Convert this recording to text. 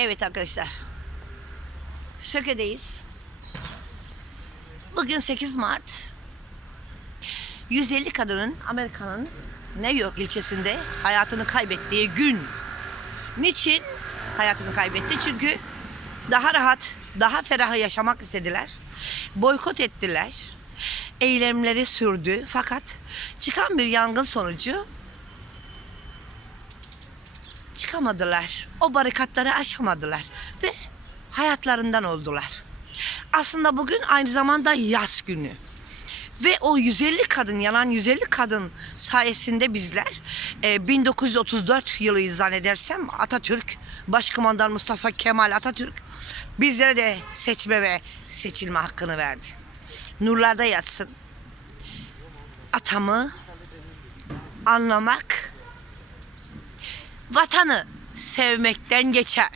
Evet arkadaşlar. Söke'deyiz. Bugün 8 Mart. 150 kadının Amerika'nın New York ilçesinde hayatını kaybettiği gün. Niçin hayatını kaybetti? Çünkü daha rahat, daha ferah yaşamak istediler. Boykot ettiler. Eylemleri sürdü. Fakat çıkan bir yangın sonucu çıkamadılar. O barikatları aşamadılar ve hayatlarından oldular. Aslında bugün aynı zamanda yaz günü. Ve o 150 kadın, yanan 150 kadın sayesinde bizler e, 1934 yılı zannedersem Atatürk, Başkumandan Mustafa Kemal Atatürk bizlere de seçme ve seçilme hakkını verdi. Nurlarda yatsın. Atamı anlamak vatanı sevmekten geçer.